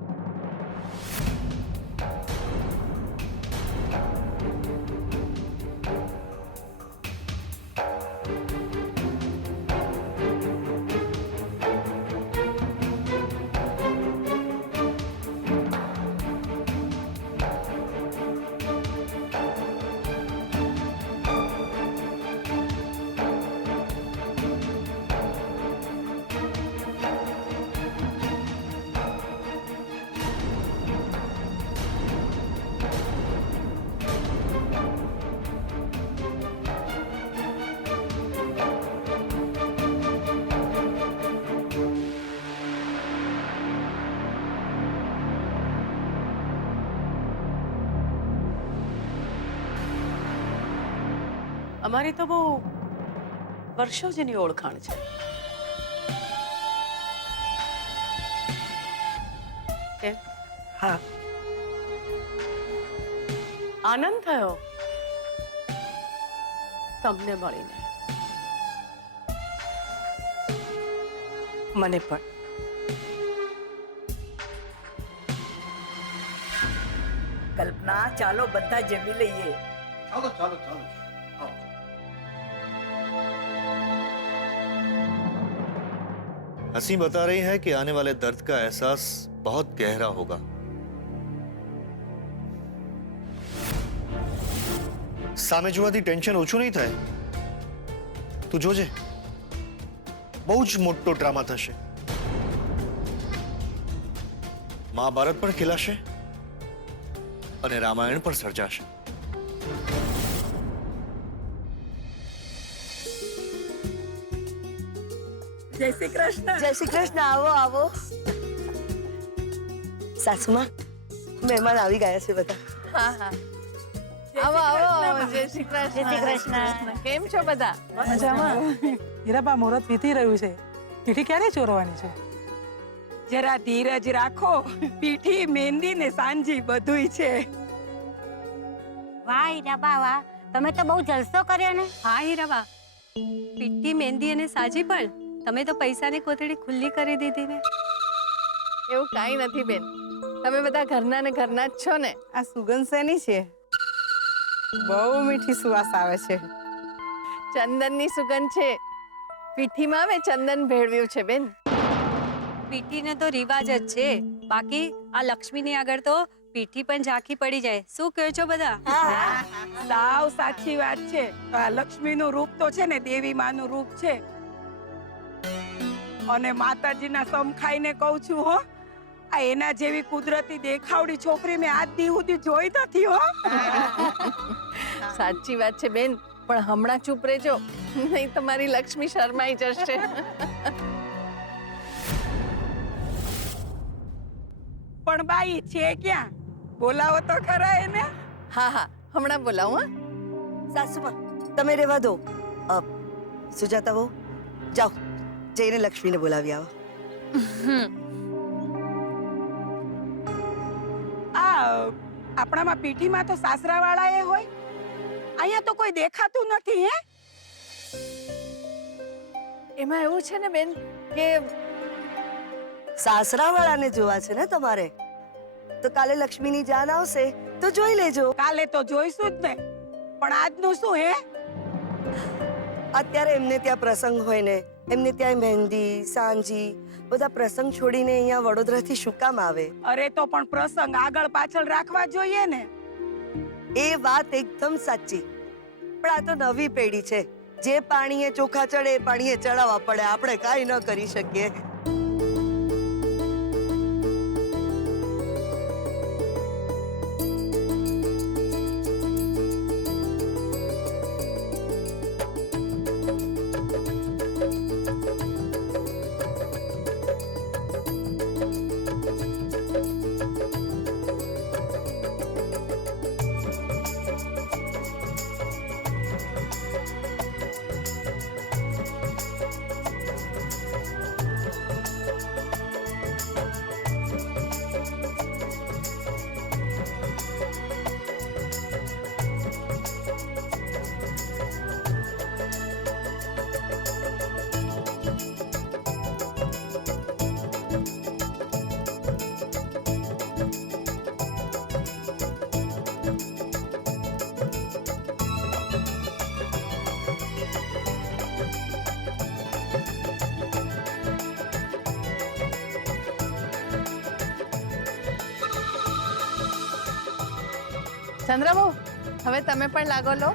અમારી તો બહુ વર્ષો જેની ઓળખાણ છે. કેમ? હા, આનંદ થયો તમને મળીને. મને પણ. કલ્પના, ચાલો બધા જમી લઈએ. ચાલો ચાલો ચાલો. हंसी बता रही है कि आने वाले दर्द का एहसास बहुत गहरा होगा. सामे જોવાથી ટેન્શન ઓછું નહીં થાય. તું જોજે, બહુ જ મોટો ડ્રામા થશે. મહાભારત પણ ખીલાશે અને રામાયણ પણ સર્જાશે. જય શ્રી કૃષ્ણ. જય શ્રી કૃષ્ણ. આવો આવો. સાસુમાં, મહેમાન આવી ગયા છે બધા. હા હા, આવો આવો. જય શ્રી કૃષ્ણ. જય શ્રી કૃષ્ણ. કેમ છો બધા? મજામાં. હીરાબા, મુહૂર્ત વીતી રહ્યું છે. પીઠી ક્યારે ચોરવાની છે? જરા ધીરજ રાખો. પીઠી, મહેંદી ને સાંજી બધુંય છે. વાહ હીરાબા વાહ, તમે તો બહુ જલસો કર્યો ને. હા હીરાબા, પીઠી, મહેંદી અને સાજી પણ તમે તો પૈસાની કોથળી ખુલ્લી કરી દીધી ને. એવું કાંઈ નથી બેન, તમે બધા ઘરના ને ઘરના જ છો ને. આ સુગંધ શેની છે? બહુ મીઠી સુવાસ આવે છે. ચંદનની સુગંધ છે. પીઠીમાં મેં ચંદન ભેળવ્યું છે બેન. પીઠીને તો રિવાજ જ છે, બાકી આ લક્ષ્મીની આગળ તો પીઠી પણ ઝાંખી પડી જાય. શું કહો છો બધા? સાવ સાચી વાત છે. આ લક્ષ્મીનું રૂપ તો છે ને દેવી માનું રૂપ છે. અને માતાજીના સમ ખાઈને કહું છું હો, આ એના જેવી કુદરતી દેખાવડી છોકરી મેં આજ દી સુધી જોઈ નથી હો. સાચી વાત છે બેન, પણ હમણાં ચૂપ રહેજો. નહીં તમારી લક્ષ્મી શરમાઈ જશે. પણ બાઈ છે ક્યાં? બોલાવો તો ખરા એને. હા હા હમણાં બોલાવું. સાસુમાં તમે રહેવા દો. સુજાતા બહુ જાઓ, જઈને લક્ષ્મીને બોલાવી આવો. આ આપણામાં પીઠીમાં તો સાસરાવાળા એ હોય, અહીંયા તો કોઈ દેખાતું નથી. હે, એમાં એવું છે ને બેન કે સાસરાવાળાને જોવા છે ને તમારે, તો કાલે લક્ષ્મીની જાન આવશે તો જોઈ લેજો. કાલે તો જોઈશું જ ને, પણ આજનું શું? હે, અત્યારે એમને ત્યાં પ્રસંગ હોય ને, એમને ત્યાં મહેંદી સાંજી બધા પ્રસંગ છોડીને અહીંયા વડોદરાથી શું કામ આવે? અરે તો પણ પ્રસંગ આગળ પાછળ રાખવા જોઈએ ને. એ વાત એકદમ સાચી, પણ આ તો નવી પેઢી છે, જે પાણીએ ચોખા ચડે એ પાણીએ ચડાવવા પડે, આપણે કાંઈ ન કરી શકીએ. ચંદ્રબહુ હવે તમે પણ લાગો લો.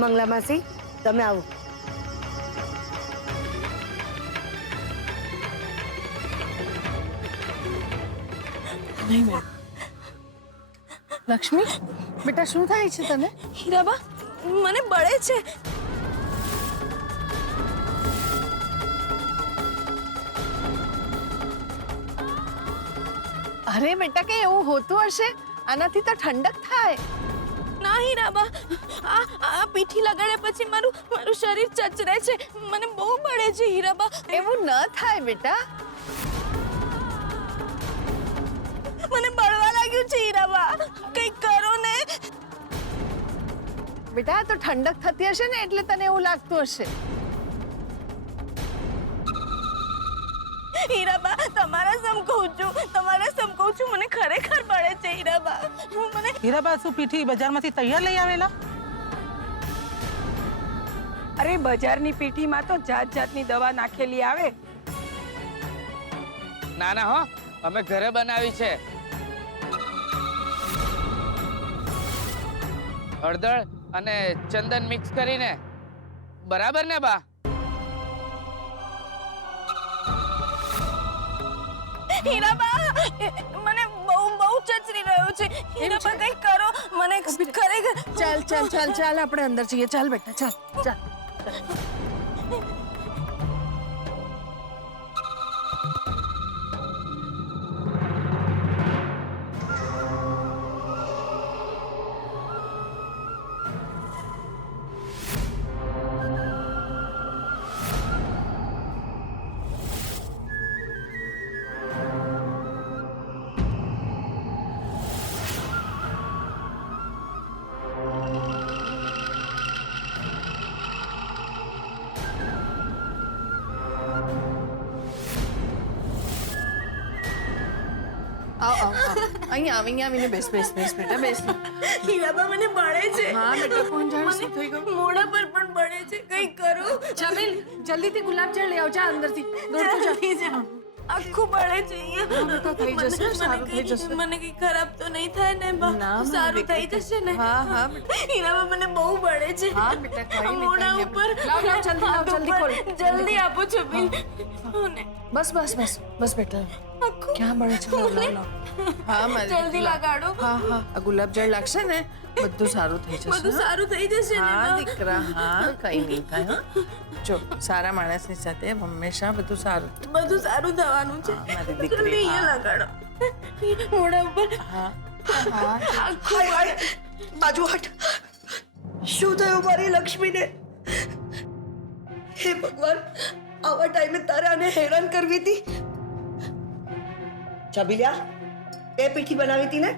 મંગલા માસી તમે આવો. નહીં મેં. લક્ષ્મી બેટા શું થાય છે તને? હીરાબા મને બળે છે. અરે બેટા કે એવું હોતું હશે, આનાથી તો ઠંડક થાય. ના હીરાબા, આ પીઠી લગાડ્યા પછી મારું શરીર ચચરે છે, મને બહુ બળે છે હીરાબા. એવું ન થાય બેટા. મને બળવા લાગ્યું છે હીરાબા, કંઈક કરો ને. બેટા તો ઠંડક થતી હશે ને એટલે તને એવું લાગતું હશે. હીરાબા તમારા સમ કહું છું, મને ખરેખર બળે છે હીરાબા. હીરાબા શું પીઠી બજારમાંથી તૈયાર લઈ આવેલા? અરે બજારની પીઠીમાં તો જાત જાતની દવા નાખેલી આવે. ના ના હો, અમે ઘરે બનાવી છે. હળદર અને ચંદન મિક્સ કરીને. બરાબર ને બા? હીરાબા મને બહુ ચચરી રહ્યો છે હીરાબા, કંઈક કરો મને ખરેખર. ચાલ આપણે અંદર જઈએ. ચાલ બેટા ચાલ. અહીંયા આવીને બેસ બેટા બેસ. હીરાબા મને બળે છે. હા બેટા, કોણ જાણે શું થઈ ગયું? મોઢા પર પણ બળે છે. કંઈ કરું? જમીલ, જલ્દીથી ગુલાબજળ લઈ આવ, જા અંદરથી. દોડતું જા. આખું બળે છે અહીંયા. બેટા થઈ જશે, સારું થઈ જશે. મને કઈ ખરાબ તો નહીં થાય ને બા? ના, સારું થઈ જશે ને? હા હીરાબા મને બહુ બળે છે. હા બેટા, કઈ નહીં, મોઢા કઈ નહીં. ઉપર લાવ, જલ્દી લાવ, જલ્દી ખોલ. જલ્દી આપો છો બિલ. બસ બેટા. ક્યાં મળે છે? લાવ. હા મારી જલ્દી લગાડો. હા આ ગુલાબજળ લાગશે ને બધું સારું થઈ જશે. બધું સારું થઈ જશે ને હા બા? દીકરા, હા કઈ નહીં થાય. જો સારા માણસની સાથે હંમેશા બધું સારું. બધું સારું થવાનું છે. મારી દીકરી, જલ્દી અહીંયા લગાડો. મોઢા ઉપર હા આખું બળે. બાજુ હટ. શું થયું મારી લક્ષ્મીને? હે ભગવાન, આવા ટાઈમે તારે આને હેરાન કરવી હતી. છબીલિયા, તે પીઠી બનાવી હતી ને?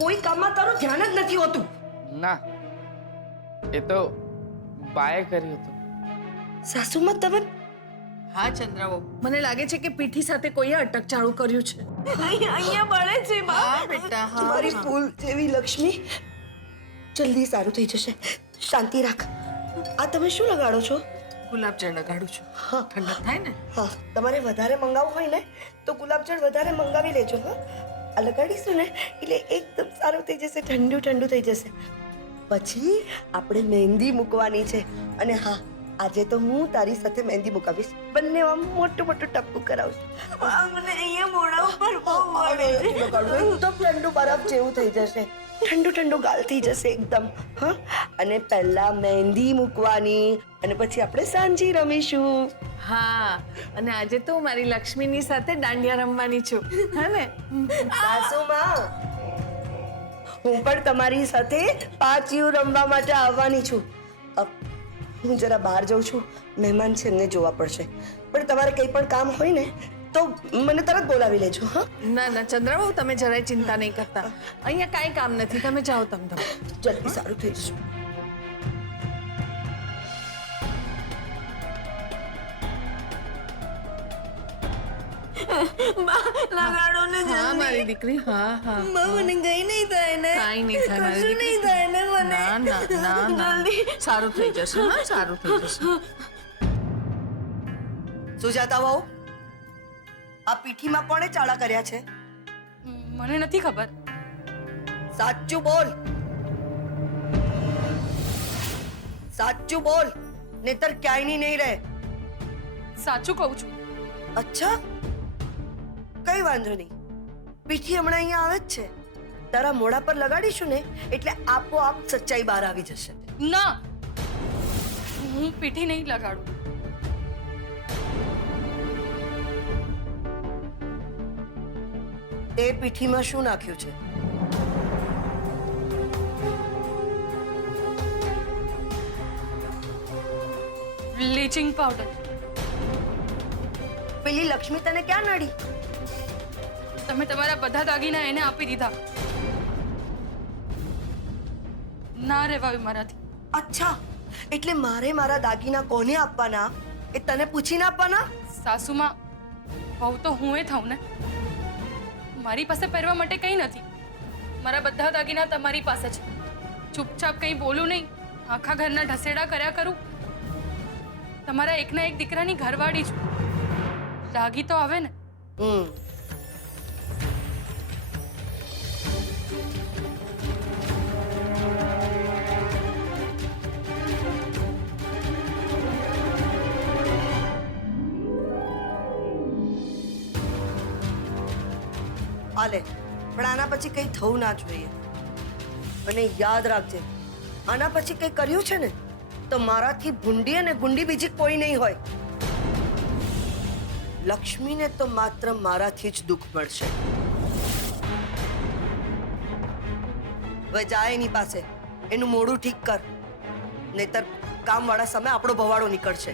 કોઈ કામમાં તારું ધ્યાન જ નથી હોતું. ના, એ તો બાએ કર્યું હતું. સાસુમાં તમે હા ચંદ્રાવો, મને લાગે છે કે પીઠી સાથે કોઈએ અટકચાળું કર્યું છે. અહીંયા બળે છે બા. હા બેટા, હા મારી ફૂલ જેવી લક્ષ્મી, જલ્દી સારું થઈ જશે. શાંતિ રાખ. આ તમે શું લગાડો છો? ગુલાબજળ લગાડું છું. ઠંડક થાય ને? હા, તમારે વધારે મંગાવવું હોય ને તો ગુલાબજળ વધારે મંગાવી લેજો. હા, આ લગાડીશું ને એટલે એકદમ સારું થઈ જશે, ઠંડુ ઠંડુ થઈ જશે. પછી આપણે મહેંદી મૂકવાની છે. અને હા, આજે તો હું તારી સાથે મહેંદી મુકાવીશ. બંને આમ મોટું મોટું ટપકું કરાવશું. મને અહીંયા મોઢા ઉપર બહુ બળે છે. એકદમ ઠંડુ બરફ જેવું થઈ જશે, ઠંડુ ઠંડુ ગાલ થઈ જશે એકદમ. હા, અને પહેલા મહેંદી મૂકવાની અને પછી આપણે સાંજી રમીશું. હા, અને આજે તો મારી લક્ષ્મીની સાથે દાંડિયા રમવાની છું. હા ને? સાસુમાં, હું પણ તમારી સાથે પાચિયું રમવા માટે આવવાની છું. હું જરા બહાર જાઉં છું, મહેમાન છે, એમને જોવા પડશે. પણ તમારે કંઈ પણ કામ હોય ને તો મને તરત બોલાવી લેજો. હા, ના ચંદ્રાબાબુ, તમે જરાય ચિંતા નહીં કરતા. અહીંયા કાંઈ કામ નથી, તમે જાઓ. તમે જલ્દી સારું થઈ જશે. લગાડો ને હા જલ્દી. મારી દીકરી, હા બા, મને કઈ નહીં થાય ને? કાંઈ નહીં થાય મારી કશું દીકરી. નહીં થાય ને મને? ના જલ્દી. સારું થઈ જશે. હા, સારું થઈ જશે. સુજાતા વહુ, આ પીઠીમાં કોણે ચાળા કર્યા છે? મને નથી ખબર. સાચું બોલ. સાચું બોલ, નહીતર ક્યાંય નહીં રહે. સાચું કહું છું. અચ્છા, કઈ વાંધો નહીં. પીઠી હમણાં અહીંયા આવે જ છે. તારા મોઢા પર લગાડીશું ને એટલે આપોઆપ સચ્ચાઈ બહાર આવી જશે. ના, હું પીઠી નહીં લગાડું. તે પીઠીમાં શું નાખ્યું છે? Bleaching powder. પેલી લક્ષ્મી તને ક્યાં નડી? તમે તમારા બધા દાગીના એને આપી દીધા. ના રહેવાયું મારાથી. અચ્છા, એટલે મારે મારા દાગીના કોને આપવાના એ તને પૂછીને આપવાના? સાસુમાં, બહુ તો હું એ થઉં ને. મારી પાસે પહેરવા માટે કંઈ નથી. મારા બધા દાગીના તમારી પાસે છે. ચૂપચાપ કંઈ બોલું નહીં, આખા ઘરના ઢસેડા કર્યા કરું. તમારા એકના એક દીકરાની ઘરવાળી છું. દાગી તો આવે ને. હાલે, પણ આના પછી કંઈ થવું ના જોઈએ. અને યાદ રાખજે, આના પછી કંઈ કર્યું છે ને તો મારાથી ભૂંડી અને ગુંડી બીજી કોઈ નહીં હોય. લક્ષ્મીને તો માત્ર મારાથી જ દુઃખ મળશે. હવે જાય એની પાસે, એનું મોઢું ઠીક કર, નહીતર કામવાળા સામે આપણો ભવાડો નીકળશે.